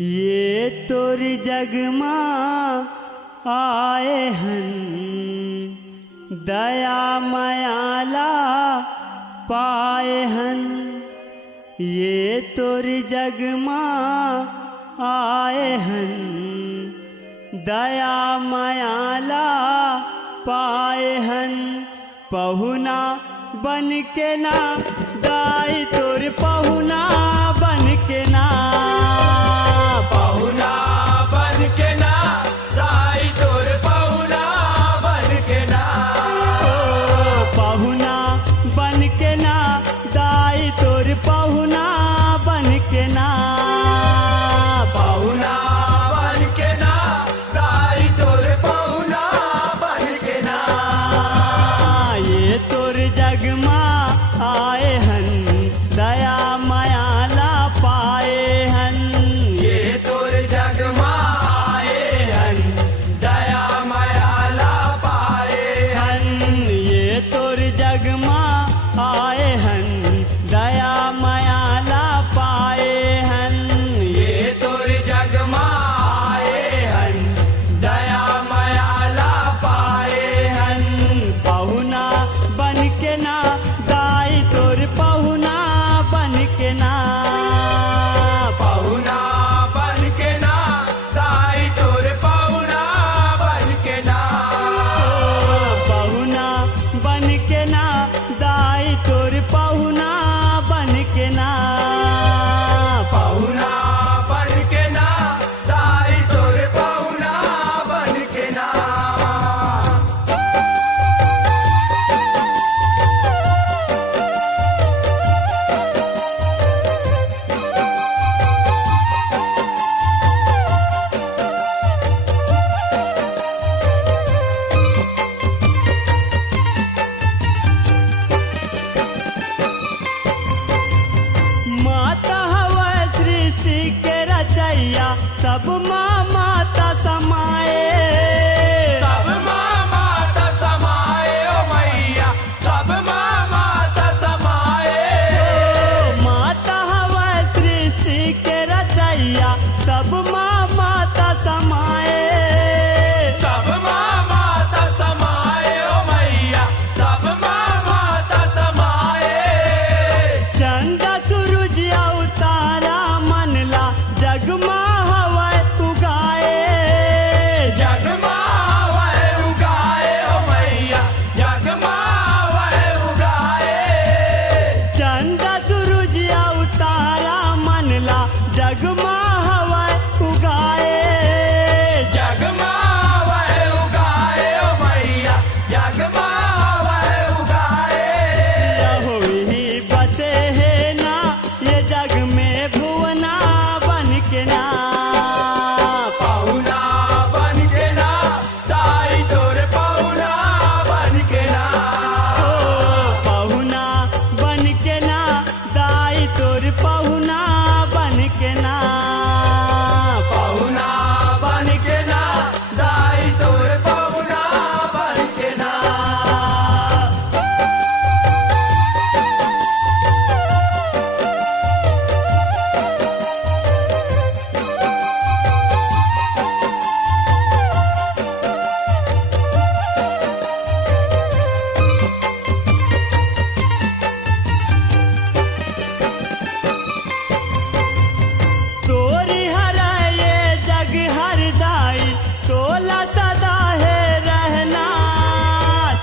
ये तोर जगमा आए हन दया मयाला पाए हन। ये तोर जगमा आए हन दया मयाला पाए हन। पहुना बन के ना दाई तोर पहुना बन के ना, पहुना बन के ना दाई तोर पहुना बन के ना, पहुना बन के ना दाई तोर पहुना बन के ना, पहुना बन के ना दाई तोर पहुना बन के ना। ये तोर जगमा आए हन दया मयाला पाए हन। ये तोर जगमा आए हन दया मयाला पाए हन। ये तोर जगमा आए हन दया मयाला पाए हन। ये तोर जगमा आए हन दया मयाला पाए हन। पहुना बन के ना दाई तोर पहुना बन के ना, पहुना बन के ना दाई तोर पहुना बन के ना, पहुना बन के ना दाई तोर पहुना बन के ना, पहुना बन के ना दाई तोर पहुना बन के ना। माता हवा सृष्टि के रचैया सब माँ माता समाए, सब माँ माता समाए ओ मैया, सब माँ माता समाए। माता हवा सृष्टि के रचैया सब माँ माता समाए, सब माँ माता समाए ओ मैया, सब माँ माता समाए। चंदा सूरज अवतारा मनला जगमा हवा उगाए, जगमा हवाए उगाए ओ मैया, जगमा हवाए उगाए। चंदा सूरज अवतारा मनला जगमा हवा उगाए, जगमा हवाए उगाए ओ मैया, जगमा हवाए उगाए। रहोही बसे है ना ये जग में भुवना बन के ना, पहुना बन के ना दाई तोर पहुना बन के ना, पहुना बन के ना दाई तोर पहुना बन के ना, पहुना बन के ना दाई तोर पहुना बन के ना। तोरी हरा ये जग हर दाई तोला सदा है रहना,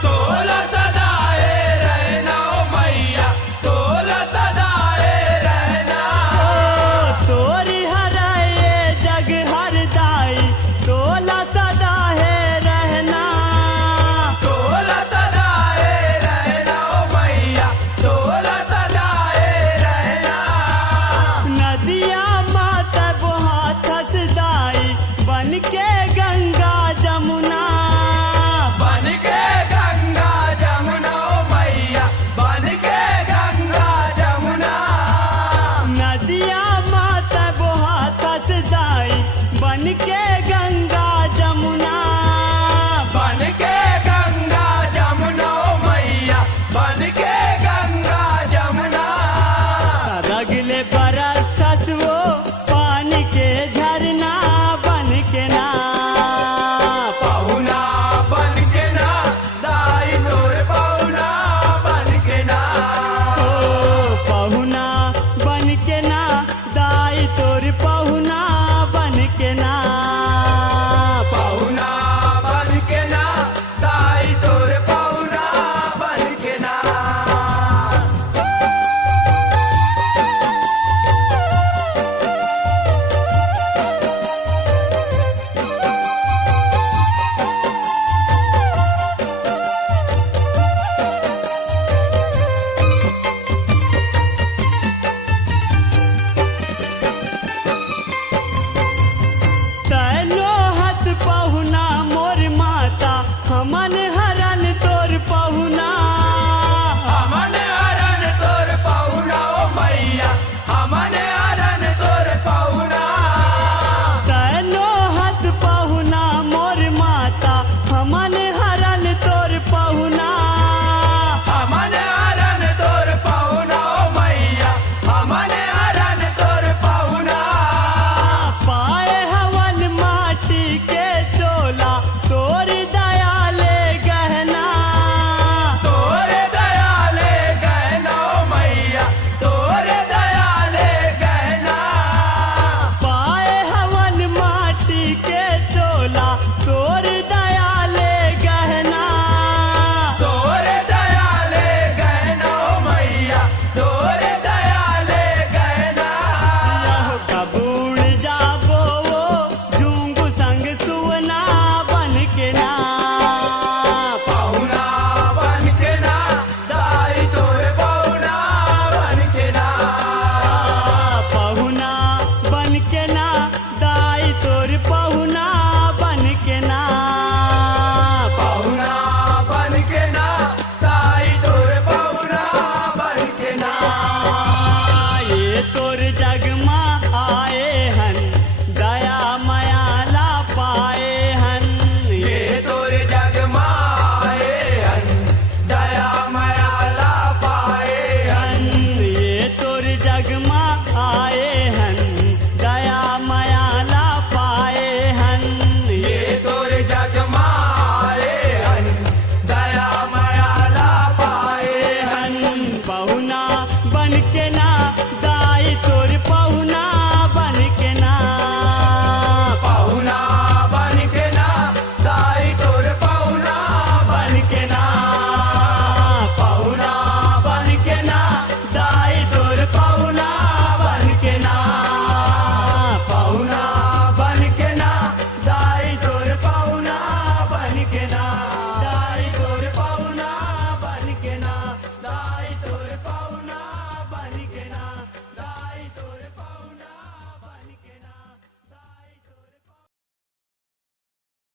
तोला सदाए रहना ओ मैया, तोला सदाए रहना। तोरी हरा ये जग हर दाई तोला सदा है रहना, तोला सदाए रहना ओ मैया, तोला सदाए रहना। नदिया माता बहुत हसदाई बन के गंगा जमुना, बन के गंगा जमुना ओ मैया, बन के गंगा जमुना। नदिया माता बहुत हसदाई बन के